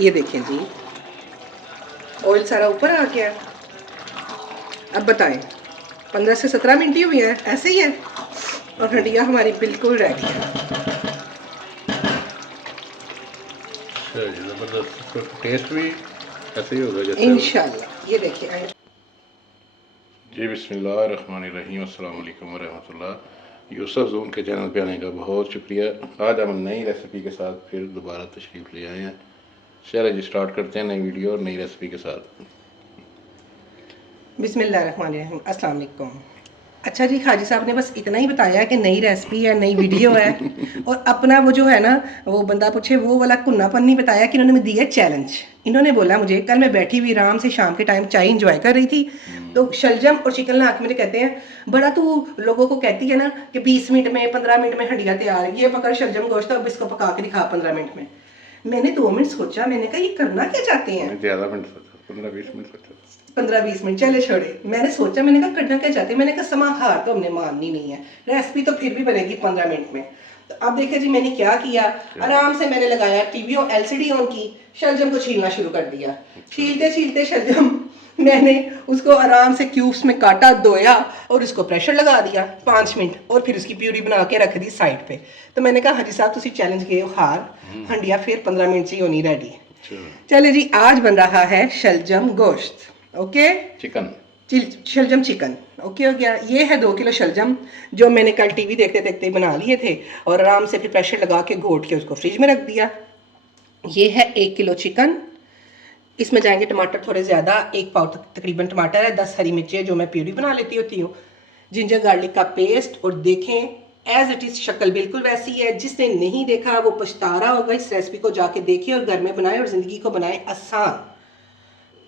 ये देखें जी, ऑयल सारा ऊपर आ गया। अब बताएं, 15 से 17 मिनट ही हुई है, ऐसे ही है। और हंडिया हमारी बिल्कुल रेडी है। ज़बरदस्त। टेस्ट भी ऐसे ही होगा जैसे इंशाल्लाह। ये देखिए जी। बिस्मिल्लाहिर्रहमानिर्रहीम। अस्सलाम वालेकुम वरहमतुल्लाह। यूसुफ ज़ोन के चैनल पे आने का बहुत शुक्रिया। आज हम नई रेसिपी के साथ फिर दोबारा तशरीफ़ ले आए हैं। चलिए जी, स्टार्ट करते हैं नई वीडियो और नई रेसिपी के साथ। बिस्मिल्लाहिर्रहमानिर्रहीम। अस्सलाम वालेकुम। अच्छा जी, हाजी साहब ने बस इतना ही बताया कि नई रेसिपी है, नई वीडियो है। और अपना वो जो है ना, वो बंदा पूछे वो वाला कुन्नापन नहीं बताया कि इन्होंने दी है चैलेंज। इन्होंने बोला मुझे, कल मैं बैठी हुई आराम से शाम के टाइम चाय इंजॉय कर रही थी, तो शलजम और चिकन ला के मुझे कहते हैं, बड़ा तू लोगों को कहती है ना कि 20 मिनट में 15 मिनट में हंडिया तैयार है, ये पकड़ शलजम गोश्त, अब इसको पका के दिखा 15 मिनट में। मैंने 2 मिनट सोचा, मैंने कहा ये करना क्या चाहते हैं। ज़्यादा मिनट सोचा, 15-20 मिनट सोचा, 15-20 मिनट चले छोड़े। मैंने सोचा, मैंने कहा करना क्या चाहते हैं। मैंने कहा समा हार तो हमने माननी नहीं है, रेसिपी तो फिर भी बनेगी 15 मिनट में। तो अब देखिए जी, मैंने क्या किया, आराम से मैंने लगाया टीवी और एलसीडी ऑन की, शलजम को छीलना शुरू कर दिया। छीलते छीलते शलजम मैंने उसको आराम से क्यूब्स में काटा, धोया और उसको प्रेशर लगा दिया 5 मिनट, और फिर उसकी प्यूरी बना के रख दी साइड पे। तो मैंने कहा हाजी साहब तुसी चैलेंज किए हार, हंडिया फिर 15 मिनट से होनी रेडी। चले जी, आज बन रहा है शलजम गोश्त। ओके, चिकन शलजम चिकन। ओके हो गया। ये है 2 किलो शलजम, जो मैंने कल टीवी देखते देखते बना लिए थे, और आराम से फिर प्रेशर लगा के घोट के उसको फ्रिज में रख दिया। ये है 1 किलो चिकन। इसमें जाएंगे टमाटर थोड़े ज़्यादा, 1 पाव तकरीबन टमाटर है, 10 हरी मिर्ची है जो मैं प्यूरी बना लेती होती हूँ, जिंजर गार्लिक का पेस्ट। और देखें एज इट इज़ शक्ल बिल्कुल वैसी है। जिसने नहीं देखा वो पछता रहा होगा। इस रेसिपी को जाके देखिए और घर में बनाए और ज़िंदगी को बनाए आसान।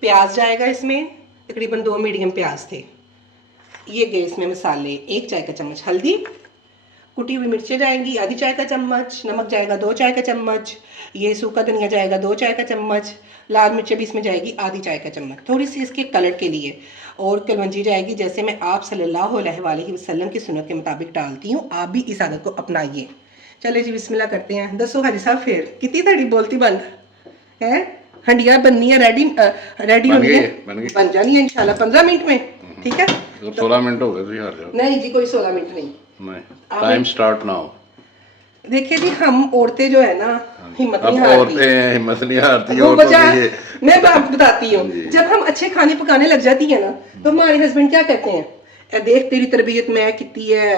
प्याज जाएगा इसमें, तकरीबन 2 मीडियम प्याज थे। ये गए इसमें मसाले, 1 चाय का चम्मच हल्दी, कुटी हुई मिर्चें जाएंगी आधी चाय का चम्मच, नमक जाएगा 2 चाय का चम्मच, ये सूखा धनिया जाएगा 2 चाय का चम्मच, लाल मिर्चें भी इसमें जाएगी आधी चाय का चम्मच, थोड़ी सी इसके कलर के लिए। और कलवंजी जाएगी, जैसे मैं आप सल्लल्लाहु अलैहि वसल्लम की सुन्नत के मुताबिक डालती हूँ, आप भी इस आदत को अपनाइए। चले जी बिस्मिल्लाह करते हैं। दसो हाजी साहब फिर कितनी तड़ी बोलती बंद है। हंडिया बननी है, रेडी होनी है, बन जानी है इंशाल्लाह 15 मिनट में। ठीक है, 16 मिनट हो गए, हार जाओ। नहीं जी, कोई 16 मिनट नहीं, टाइम स्टार्ट नाउ। देखिए जी, हम औरतें जो है ना, हिम्मत नहीं अब हारती। औरतें हिम्मत नहीं हारती। वो वजह मैं बताती हूँ। जब हम अच्छे खाने पकाने लग जाती है ना, तो हमारे हस्बैंड क्या कहते हैं, ए देख तेरी तरबियत में कितनी है,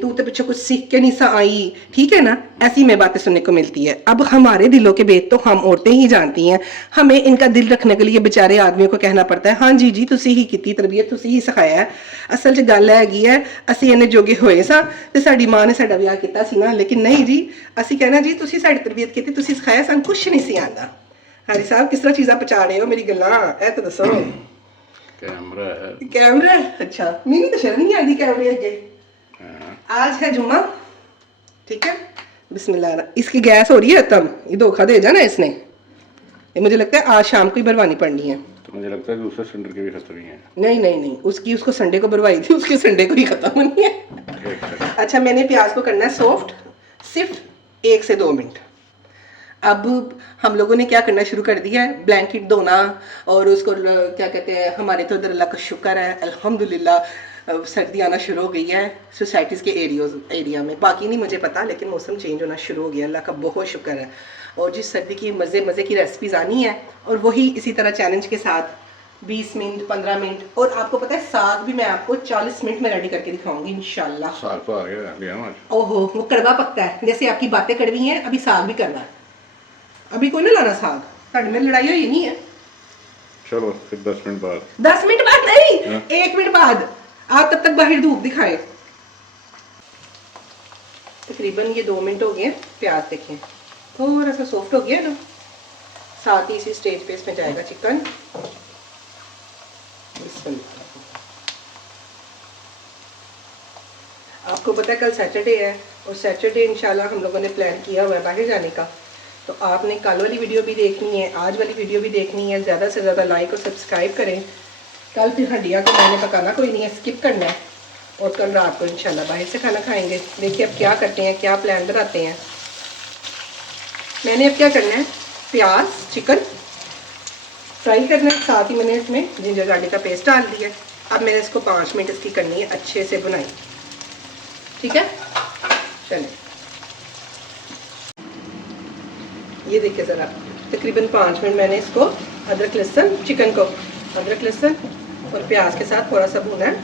तू तो पीछे कुछ सीख के नहीं सा आई। ठीक है ना, ऐसी में बातें सुनने को मिलती है। अब हमारे दिलों के भेद तो हम औरतें ही जानती हैं। हमें इनका दिल रखने के लिए बेचारे आदमियों को कहना पड़ता है, हाँ जी जी तुसी ही की तरबियत, तुसी ही सिखाया है। असल च गल हैगी है, ਅਸੀਂ ਇਹਨੇ ਜੋਗੇ ਹੋਏ ਸਾਂ ਤੇ ਸਾਡੀ ਮਾਂ ਨੇ ਸਾਡਾ ਵਿਆਹ ਕੀਤਾ ਸੀ ਨਾ, ਲੇਕਿਨ ਨਹੀਂ ਜੀ, ਅਸੀਂ ਕਹਿਣਾ ਜੀ ਤੁਸੀਂ ਸਾਡੀ ਤਰਬੀਅਤ ਕੀਤੀ, ਤੁਸੀਂ ਸਿਖਾਇਆ, ਸਾਨੂੰ ਕੁਝ ਨਹੀਂ ਸੀ ਆਂਦਾ। ਹਾਜੀ ਸਾਹਿਬ ਕਿਸ ਤਰ੍ਹਾਂ ਚੀਜ਼ਾਂ ਪਹੁੰਚਾ ਰਹੇ ਹੋ, ਮੇਰੀ ਗੱਲਾਂ ਇਹ ਤਾਂ ਦੱਸੋ। कैमरा है, कैमरा? अच्छा, मेरी तो शर्म नहीं आती कैमरे आगे। आज है जुम्मा, ठीक है, बिस्मिल्लाह। इसकी गैस हो रही है तब, ये धोखा दे जाना इसने, ये मुझे लगता है आज शाम को ही भरवानी पड़नी है। तो मुझे लगता है दूसरे सिलेंडर के भी खत्म ही है। नहीं नहीं नहीं, उसको संडे को भरवाई थी, उसके संडे को ही खत्म होनी है। अच्छा, मैंने प्याज को करना है सॉफ्ट, सिर्फ 1 से 2 मिनट। अब हम लोगों ने क्या करना शुरू कर दिया है, ब्लैंकेट धोना, और उसको क्या कहते हैं, हमारे तो इधर अल्लाह का शुक्र है अल्हम्दुलिल्लाह सर्दी आना शुरू हो गई है सोसाइटीज़ के एरिया में। बाकी नहीं मुझे पता, लेकिन मौसम चेंज होना शुरू हो गया, अल्लाह का बहुत शुक्र है। और जिस सर्दी की मज़े की रेसिपीज़ आनी है, और वही इसी तरह चैलेंज के साथ 20 मिनट 15 मिनट। और आपको पता है साग भी मैं आपको 40 मिनट में रेडी करके दिखाऊंगी इंशाल्लाह। साग तो आ गया। ओहो, वो कड़वा पकता है, जैसे आपकी बातें कड़वी हैं, अभी साग भी करना है। अभी कोई ना लाना साग, साड़ी में लड़ाई हुई नहीं है। चलो फिर 10 मिनट बाद। 10 मिनट बाद नहीं, 1 मिनट बाद। आप तब तक बाहर धूप दिखाएं। तकरीबन ये 2 मिनट हो गए। प्याज देखें थोड़ा सा सॉफ्ट हो गया ना, साथ ही इसी स्टेज पे इसमें जाएगा चिकन। आपको पता है कल सैटरडे है, और सैटरडे इंशाल्लाह हम लोगों ने प्लान किया हुआ है बाहर जाने का। तो आपने कल वाली वीडियो भी देखनी है, आज वाली वीडियो भी देखनी है। ज़्यादा से ज़्यादा लाइक और सब्सक्राइब करें। कल फिर हंडिया को मैंने पकाना कोई नहीं है, स्किप करना है, और कल रात को इंशाल्लाह बाहर से खाना खाएंगे। देखिए अब क्या करते हैं, क्या प्लान बनाते हैं। मैंने अब क्या करना है, प्याज चिकन फ्राई करना है, साथ ही मैंने इसमें जिंजर गार्लिक का पेस्ट डाल दिया। अब मैंने इसको 5 मिनट इसकी करनी है अच्छे से बुनाई, ठीक है। चलें, ये देखिए ज़रा, तकरीबन 5 मिनट मैंने इसको अदरक लहसुन चिकन को अदरक लहसुन और प्याज के साथ थोड़ा सा भुना है।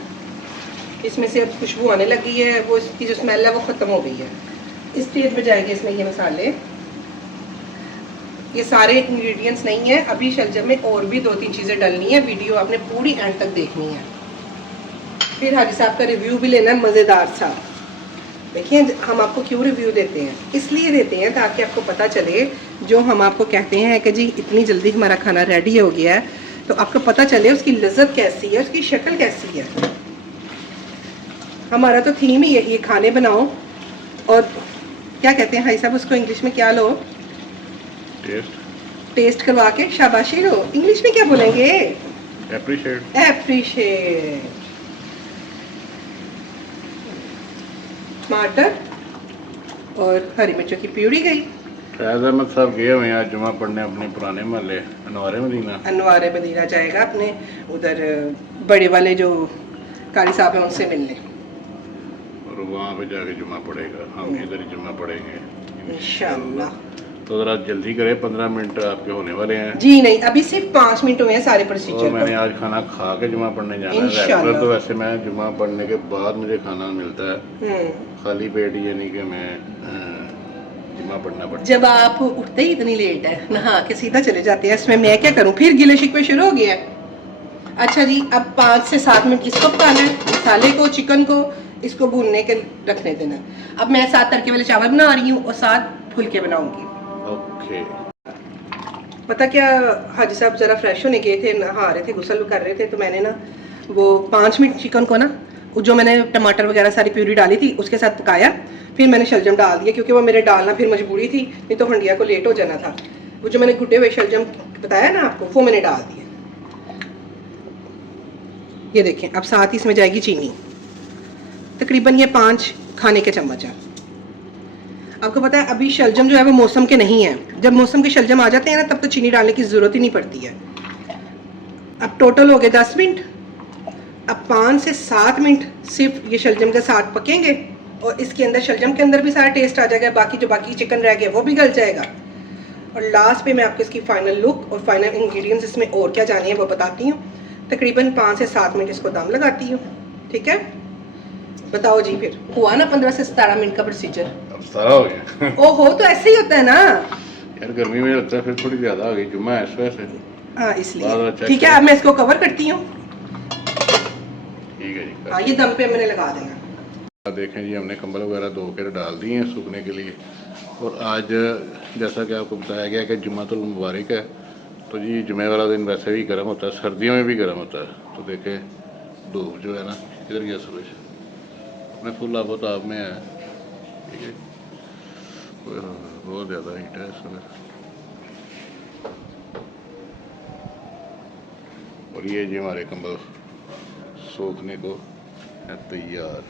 इसमें से अब खुशबू आने लगी है, वो इसकी जो स्मेल है वो ख़त्म हो गई है। इस स्टेज पे जाएंगे इसमें ये मसाले, ये सारे इंग्रेडिएंट्स नहीं है, अभी शलजम में और भी 2-3 चीज़ें डलनी है। वीडियो आपने पूरी एंड तक देखनी है, फिर हाजी साहब का रिव्यू भी लेना है मज़ेदार सा। देखिए हम आपको क्यों रिव्यू देते हैं, इसलिए देते हैं ताकि आपको पता चले, जो हम आपको कहते हैं कि जी इतनी जल्दी हमारा खाना रेडी हो गया है, तो आपको पता चले उसकी लज्जत कैसी है, उसकी शक्ल कैसी है। हमारा तो थीम ही यही है, खाने बनाओ और क्या कहते हैं हाई साहब उसको इंग्लिश में क्या लो, टेस्ट करवा के शाबाशी लो। इंग्लिश में क्या बोलेंगे? एप्रिशिएट। टमाटर और हरी मिर्चों की प्यूरी गई। फैज़ अहमद साहब गए हुए हैं आज जुमा पढ़ने अपने पुराने महल्ले अनवारे मदीना। अनवारे मदीना जाएगा अपने उधर बड़े वाले जो कारी साहब हैं उनसे मिलने, और वहाँ पे जाके जुमा पड़ेगा, हम इधर ही जुमा पढ़ेंगे इंशाल्लाह। तो ज़रा जल्दी करें, 15 मिनट आपके होने वाले हैं। जी नहीं, अभी सिर्फ 5 मिनट हुए हैं सारे और प्रोसीजर मैंने को। आज खाना खा के जुमा पढ़ने जाना है। इंशाल्लाह। रेगुलर तो वैसे मैं जुमा पढ़ने के बाद मुझे खाना मिलता है, खाली पेट ही, यानी कि मैं जुमा पढ़ना पड़ता है। जब आप उठते ही इतनी लेट है, नहा के सीधा चले जाते हैं, इसमें मैं क्या करूं, फिर गिले शिकवे शुरू हो गया। अच्छा जी, अब 5 से 7 मिनट किसको पकाना है, मसाले को, चिकन को, इसको भूनने के रखने देना। अब मैं 7 तड़के वाले चावल बना रही हूँ और 7 फुलके बनाऊंगी। ओके। पता क्या, हाजी साहब ज़रा फ्रेश होने गए थे, नहा रहे थे, गुसल कर रहे थे, तो मैंने ना वो 5 मिनट चिकन को ना, वो जो मैंने टमाटर वगैरह सारी प्यूरी डाली थी उसके साथ पकाया, फिर मैंने शलजम डाल दिया, क्योंकि वो मेरे डालना फिर मजबूरी थी, नहीं तो हंडिया को लेट हो जाना था। वो जो मैंने गुड्डे हुए शलजम बताया ना आपको, वो मैंने डाल दिया। ये देखें, अब साथ ही इसमें जाएगी चीनी, तकरीबन ये 5 खाने के चम्मच है। आपको पता है अभी शलजम जो है वो मौसम के नहीं है, जब मौसम के शलजम आ जाते हैं ना तब तो चीनी डालने की ज़रूरत ही नहीं पड़ती है। अब टोटल हो गए 10 मिनट, अब 5 से 7 मिनट सिर्फ ये शलजम के साथ पकेंगे और इसके अंदर शलजम के अंदर भी सारा टेस्ट आ जाएगा, बाकी जो बाकी चिकन रह गया वो भी गल जाएगा। और लास्ट पे मैं आपको इसकी फाइनल लुक और फाइनल इंग्रेडिएंट्स इसमें और क्या जानी है वो बताती हूँ। तकरीबन 5 से 7 मिनट इसको दम लगाती हूँ, ठीक है। बताओ जी, फिर हुआ ना 15 से 17 मिनट का प्रोसीजर। अब सारा हो गया। ओहो, तो ऐसे ही होता है ना यार गर्मी में लगता है फिर थोड़ी ज़्यादा आ गई जुम्मा है इस वजह से। हाँ, इसलिए बार-बार चेक ठीक है। करें। अब मैं इसको कवर करती हूँ। ठीक है जी। हाँ, ये दम पे मैंने लगा देना। देखें जी, हमने कंबल वगैरह धो कर डाल दिए हैं सूखने के लिए। और आज जैसा कि आपको बताया गया कि जुम्मतुल मुबारक है, तो जी जुमे वाला दिन वैसे भी गर्म होता है, सर्दियों में भी गर्म होता है। तो देखें धूप जो है ना, किधर गया सूरज, अपने फुल आबोताब में है, ठीक है। बहुत ज़्यादा हीट है इस समय। और ये जी हमारे कंबल सूखने को है तैयार।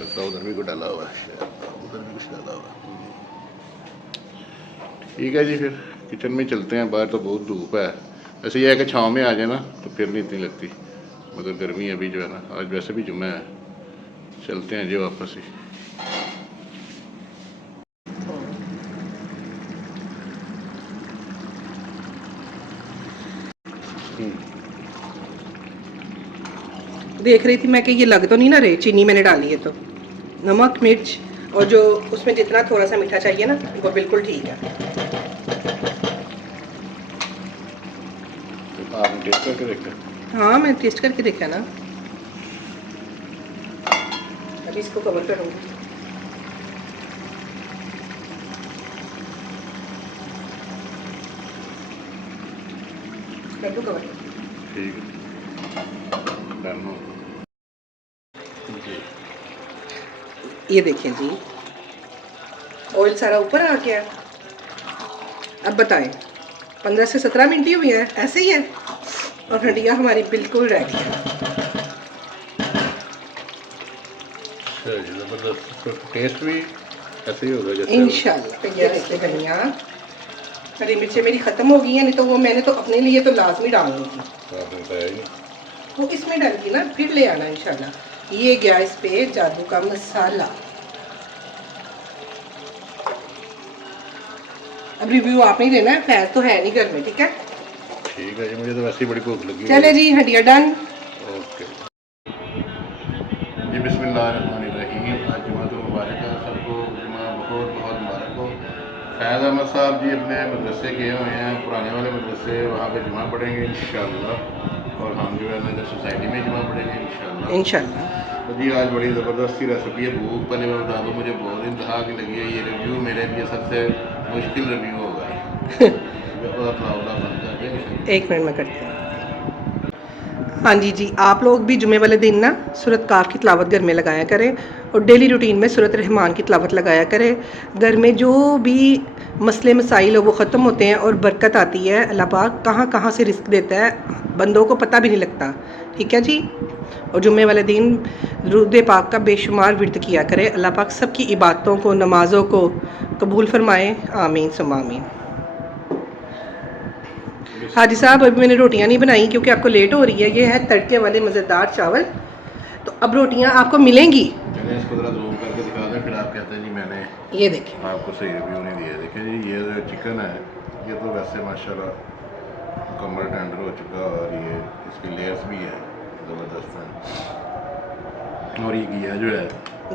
लगता है उधर भी कुछ डाला हुआ है, उधर भी कुछ डाला हुआ है। ठीक है जी, फिर किचन में चलते हैं। बाहर तो बहुत धूप है, ऐसे यह है कि छाँव में आ जाए ना तो फिर नहीं इतनी लगती, मगर गर्मी अभी जो है ना, आज वैसे भी जुम्मा है। चलते हैं जी वापस ही। देख रही थी मैं कि ये लग तो नहीं ना रही, चीनी मैंने डाली है तो नमक मिर्च और जो उसमें जितना थोड़ा सा मीठा चाहिए ना वो बिल्कुल ठीक है। तो आपने टेस्ट करके देखा? हाँ, मैं टेस्ट करके देखा ना। अभी इसको कवर करूँगी। कर दूँ कवर? ठीक है, डन हो जी। ये देखें जी, ऑयल सारा ऊपर आ गया। अब बताएं, 15 से 17 मिनट ही हुई है, ऐसे ही है। और हंडिया हमारी बिल्कुल रेडी है। ज़बरदस्त, टेस्ट भी ऐसे ही होगा जैसे इंशाल्लाह। तो ये देखिए धनिया, हरी मिर्चें मेरी ख़त्म हो गई हैं, नहीं तो वो मैंने तो अपने लिए तो लाजमी डालनी थी, आपने बताया ही नहीं। वो इसमें डालगी ना, फिर ले आना इंशाल्लाह। ये गया इस पे जादू का मसाला। अब रिव्यू आपने ही देना है, खैर तो है नहीं घर में, ठीक है। ठीक है जी, मुझे तो वैसे ही बड़ी भूख लगी चले जी, हड्डियाँ डन। ओके जी, बिस्मिल्लाहिर्रहमानिर्रहीम। आज जुमा तो मुबारक है सबको, जुमा बहुत बहुत मुबारक हो। फैज़ अहमद साहब जी अपने मदरसे गए हुए हैं, पुराने वाले मदरसे, वहाँ पे जुमा पढ़ेंगे इंशाअल्लाह, और हम जो है ना इधर सोसाइटी में जुमा पढ़ेंगे इंशाअल्लाह। इंशाल्लाह। तो जी आज बड़ी ज़बरदस्त सी रेसिपी है। भूख पहले मैं बता दूँ, मुझे बहुत इंतहा की लगी है। ये रिव्यू मेरे लिए सबसे मुश्किल रिव्यू होगा। एक मिनट में करती हूँ। हाँ जी जी, आप लोग भी जुमे वाले दिन ना सूरत काफ की तिलावत घर में लगाया करें, और डेली रूटीन में सूरत रहमान की तिलावत लगाया करें। घर में जो भी मसले मसाइल हो वो ख़त्म होते हैं और बरकत आती है। अल्लाह पाक कहाँ कहाँ से रिस्क देता है, बंदों को पता भी नहीं लगता, ठीक है जी। और जुम्मे वाले दिन रुद पाक का बेशुमार विर्द किया करें। अल्लाह पाक सबकी इबादतों को, नमाज़ों को कबूल फरमाए, आमीन सुम्मा आमीन। हाजी साहब, अभी मैंने रोटियां नहीं बनाई क्योंकि आपको लेट हो रही है। ये है तड़के वाले मज़ेदार चावल। तो अब रोटियां आपको मिलेंगी। मैंने इसको ज़रा ज़ूम करके दिखा दें, फिर आप कहते हैं जी मैंने ये देखें, आपको सही रिव्यू नहीं दिया। देखिए जी, ये जो चिकन है ये तो वैसे माशाल्लाह मुकम्मल टेंडर हो चुका, और ये इसकी लेयर्स भी है ज़बरदस्त है। और ये घिया जो है,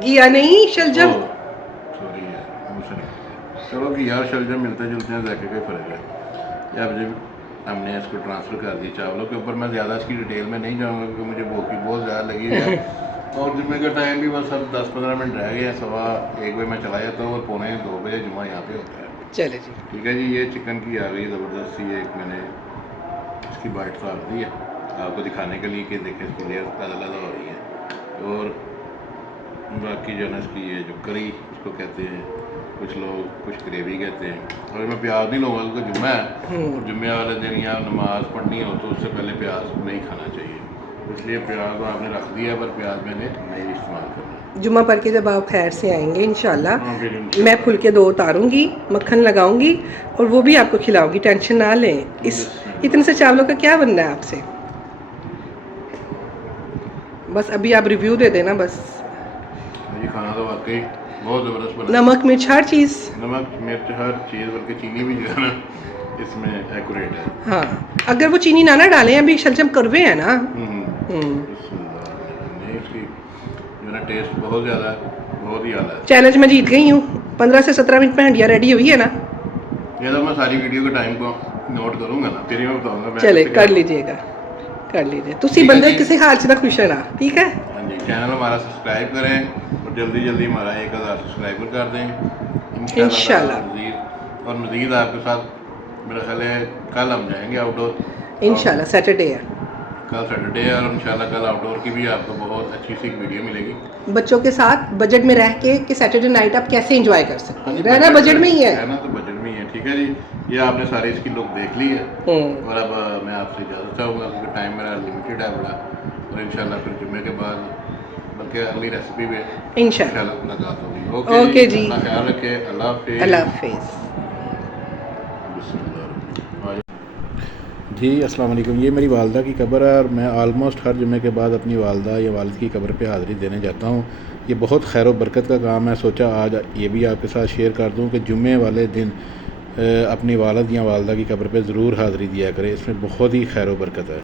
घिया नहीं शलजम। सॉरी है मुँह से निकल गया। चलो घिया और शलजम मिलते जुलते हैं, जाके कोई फ़र्क है। या अब जब हमने इसको ट्रांसफ़र कर दिया चावलों के ऊपर, मैं ज़्यादा इसकी डिटेल में नहीं जाऊँगा क्योंकि मुझे भूख भी बहुत ज़्यादा लगी है। और जुम्मे का टाइम भी बस अब 10-15 मिनट रह गए हैं, 1:15 बजे मैं चला जाता हूँ और 1:45 बजे जुम्मा यहाँ पे होता है। चले जी, ठीक है जी, ये चिकन की आ गई ज़बरदस्त सी एक, मैंने इसकी बाइट काट दी है आपको दिखाने के लिए कि देखें इसकी लेयर अलग हो रही है। और बाकी जो है ना इसकी ये जो करी इसको कहते हैं, कुछ लोग कुछ ग्रेवी कहते हैं। और मैं प्याज नहीं लूँगा क्योंकि जुम्मा है, और जुम्मे वाले दिन या नमाज़ पढ़नी हो तो उससे पहले प्याज नहीं खाना चाहिए, इसलिए प्याज आपने रख दिया, पर प्याज मैंने नहीं इस्तेमाल करना। जुम्मा पढ़ के जब आप खैर से आएंगे इंशाल्लाह, हाँ, फिर इंशाल्लाह। मैं फुलके 2 उतारूंगी, मक्खन लगाऊंगी और वो भी आपको खिलाऊंगी, टेंशन ना लें। इस इतने से चावलों का क्या बनना है आपसे। बस अभी आप रिव्यू दे देना बस। ये खाना तो वाकई बहुत ज़बरदस्त बना। नमक मिर्च हर चीज़, नमक मिर्च हर चीज़, बल्कि चीनी भी जो है ना इसमें एक्यूरेट है। हाँ अगर वो चीनी ना डालें, अभी शलजम करवे है ना। नहीं, इसकी जो ना टेस्ट बहुत ज़्यादा है, बहुत ही ज़्यादा है। चैलेंज में जीत गई हूँ, 15 से 17 मिनट में हंडिया रेडी हुई है ना। ये तो मैं सारी वीडियो के टाइम को नोट करूँगा ना, फिर ही मैं बताऊँगा। चले कर लीजिएगा, कर लीजिए। तुसी बंदे किसी हाल च ना खुश है ना, ठीक है। हाँ जी, चैनल हमारा सब्सक्राइब करें और जल्दी जल्दी हमारा 1000 सब्सक्राइबर कर दें इंशाल्लाह। और मज़ीद आपके साथ मेरा ख्याल है कल हम जाएंगे आउटडोर। इंशाल्लाह सैटरडे है, कल सैटरडे है, और इंशाल्लाह कल आउटडोर की भी आपको बहुत अच्छी सी वीडियो मिलेगी बच्चों के साथ बजट में रह के कि सैटरडे नाइट आप कैसे एंजॉय कर सकते हाँ हैं। जी, रहना बजट में ही है। रहना तो बजट में ही है। ठीक है जी, ये आपने सारी इसकी लुक देख ली है, और अब मैं आपसे इजाज़त चाहूँगा क्योंकि टाइम मेरा लिमिटेड है बड़ा। और इंशाल्लाह फिर जुम्मे के बाद बल्कि अगली रेसिपी में इंशाल्लाह मुलाकात होगी। ओके जी, अपना ख्याल रखें। अल्लाह हाफिज़। अल्लाह हाफिज़। जी अस्सलाम वालेकुम। ये मेरी वालदा की कब्र है, और मैं आलमोस्ट हर जुमे के बाद अपनी वालदा या वालिद की कब्र पे हाज़िरी देने जाता हूँ। ये बहुत खैर व बरकत का काम है। सोचा आज ये भी आपके साथ शेयर कर दूँ कि जुमे वाले दिन अपनी वालिद या वालदा की कब्र पे ज़रूर हाज़िरी दिया करें, इसमें बहुत ही खैर व बरकत है।